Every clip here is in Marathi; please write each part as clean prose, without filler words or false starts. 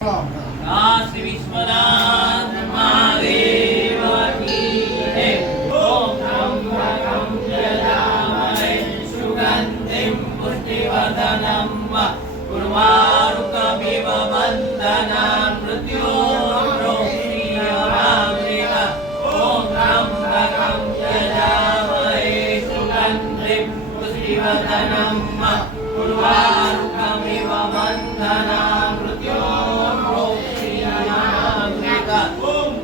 श्री विश्वनाथ महादेव की जय। ओम त्र्यंबकं यजामहे सुगन्धिं पुष्टिवर्धनं उर्वारुकमिव बन्धनान् मृत्योर्मुक्षीयमामृत। ओम त्र्यंबकं यजामहे सुगन्धिं पुष्टिवर्धनं उर्वारुकमिव बन्धनान्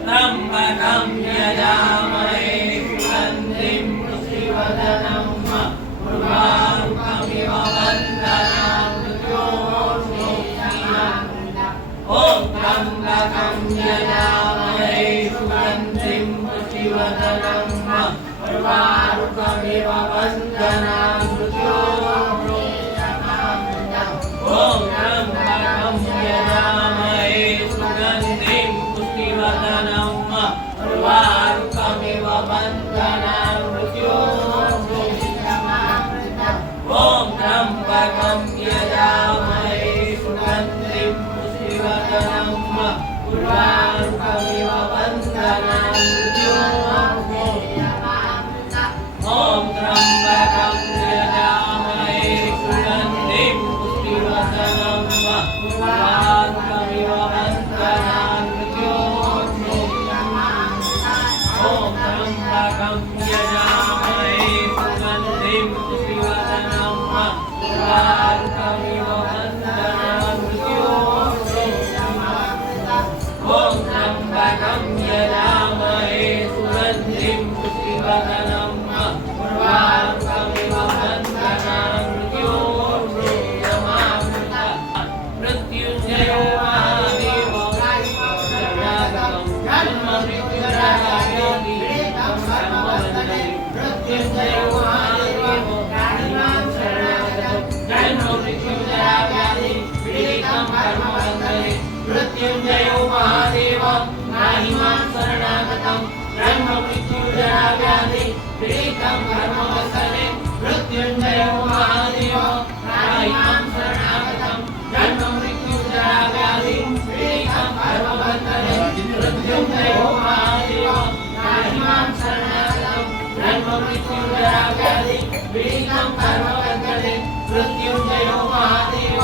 त्र्यंबकं यजामहे सुगन्धिं पुष्टिवर्धनं उर्वारुकमिव बन्धनान् मृत्योर्मुक्षीयमामृत। ओम त्र्यंबकं यजामहे सुगन्धिं पुष्टिवर्धनं उर्वारुकमिव बन्धनान् मृत्योर्मुक्षीयमामृत। ओम त्र्यंबकं यजामहे सुगन्धिं पुष्टिवर्धनं उर्वारुकमिव बन्धनान् मृत्योर्मुक्षीयमामृत। ओम त्र्यंबकं यजामहे सुगन्धिं पुष्टिवर्धनं उर्वारुकमिव बन्धनान् मृत्योर्मुक्षीयमामृत। ओम त्र्यंबकं यजामहे सुगन्धिं पुष्टिवर्धनं उर्वारुकमिव बन्धनान् ओम त्र्यंबकं यजामहे सुगन्धिं पुष्टिवर्धनं उर्वारुकमिव बन्धनान् मृत्योर्मुक्षीयमामृत। ओम त्र्यंबकं यजामहे सुगन्धिं पुष्टिवर्धनं उर्वारुकमिव बन्धनान् मृत्योर्मुक्षीयमामृत। मृत्युञ्जयो महादेव शरणागतं जन्म मृत्युजराव्याधि मृत्युञ्जयो महादेव प्राणिनां शरणागतं जन्म मृत्युजराव्याधि पीडितं कर्मबन्धने। मृत्युञ्जयो महादेव नाहि मां शरणागतं जन्म मृत्युजराव्याधि पीडितं कर्मबन्धने। मृत्युञ्जयो महादेव नाहि मां शरणागतं जन्म मृत्युजराव्याधि पीडितं कर्मबन्धने। मृत्युञ्जयो महादेव नाहि मां शरणागतं जन्म मृत्युजराव्याधि पीडितं कर्मबन्धने। मृत्युञ्जयो महादेव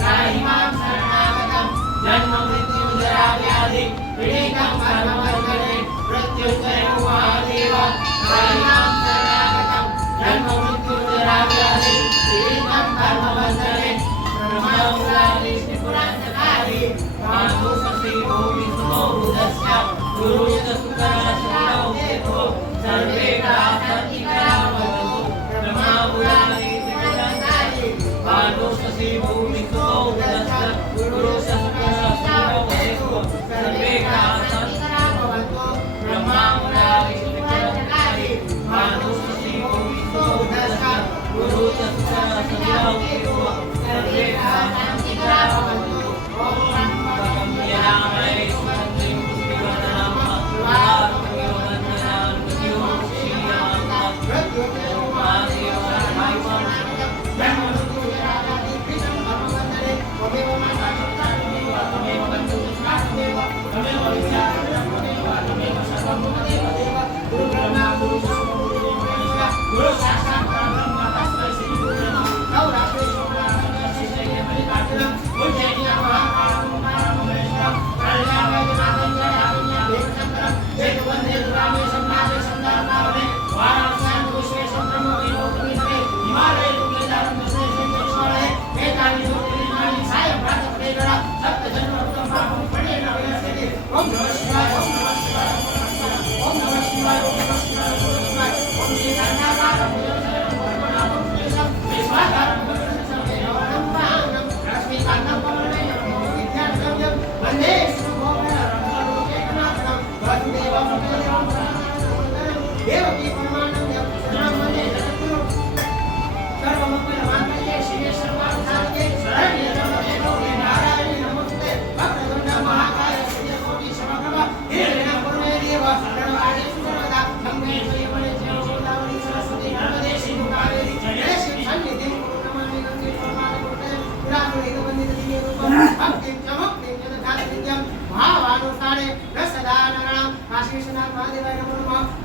नाहि मां शरणागतं जन्म मृत्युजराव्याधि पीडितं कर्मबन्धने। मृत्युञ्जयो महादेव नाहि मां शरणागतं जन्म मृत्युजराव्याधि पीडितं कर्मबन्धने। ब्रह्ममुरारिष्टिपुरान्तकारी माधुससीवो विष्णो रुदस्य गुरुयुतसुतराशरणौ देवो सर्वे प्रार्थनिकरा भवन्तु। ब्रह्ममुरारिष्टिपुरान्तकारी माधुससीवो विष्णो रुदस्य गुरुयुतसुतराशरणौ देवो सर्वे प्रार्थनिकरा भवन्तु। ब्रह्ममुरारिष्टिपुरान्तकारी माधुससीवो विष्णो रुदस्य गुरुयुतसुतराशरणौ देवो सर्वे प्रार्थनिकरा भवन्तु। ओम त्र्यंबकं यजामहे सुगन्धिं पुष्टिवर्धनं उर्वारुकमिव बन्धनान् मृत्योर्मुक्षीयमामृत। मृत्युञ्जयो महादेव नाहि मां शरणागतं जन्म मृत्युजराव्याधि पीडितं कर्मबन्धने। त्वमेव माता पिता त्वमेव त्वमेव बन्धुस्था त्वमेव त्वमेव विद्याधरं त्वमेव त्वमेव सर्वं मम देव देव। गुरु ब्रह्मा गुरु विष्णु गुरु महेश्वर गुरु साक्षात् परब्रह्म तस्मै श्री गुरुवे नमः। नवरात्रि सोमवार श्रीशैले मल्लिकार्जुनं उज्जयिन्यां महाकालं ओंकारमहेश्वरं कल्याणवैद्यनाथं जयाविन्यां देवशङ्करं वेदवन्दे दुरामेशं नागेशं दारुणावने वाराणस्यां विश्वेशं ब्रह्मविलोकनीतले हिमालये तुङ्गेदारं दशेशं दक्षिणालये वेदानि ज्योतिर्लिङ्गानि सायं प्रातःप्रेरणा सप्तजन्मकृतं पापं पुण्येन विनश्यति। ओम नमः शिवाय ओम नमः शिवाय ओम नमः शिवाय ओम नमः शिवाय ओम नमः शिवाय ओम श्रीकान्ताकारं भुजगशयनं पद्मनाभं सुरेशं विश्वाधारं भगवन्तं देवनं प्राणं लक्ष्मीकान्तं कमलनयनं विद्यार्थं वन्दे विष्णुभोगरङ्गलोकैकनाथं वसुदेवं सुतदेवं प्रणमामि देवकी परमानन्दं शरणं वन्दे जगद्गुरुं सर्वमङ्गलमाङ्गल्ये शिवे सर्वार्थसाधिके शरण्ये त्र्यम्बके गौरी नारायणि नमोस्तुते वक्रतुण्ड महाकाय सूर्यकोटि समप्रभ निर्विघ्नं कुरु मे देव शरणमागच्छतु सर्वदा गङ्गे यमुने चैव गोदावरी सरस्वती नर्मदे सिन्धु कावेरी जलेस्मिन् सन्निधिं कुरु नमामि गङ्गे परमानन्दं पुरातुरेव वन्दित दिव्यरूपं भक्तिं च मुक्तिं च ददाति न सदा नराणाम् आशीर्षनाथ महादेवाय नमो नमः।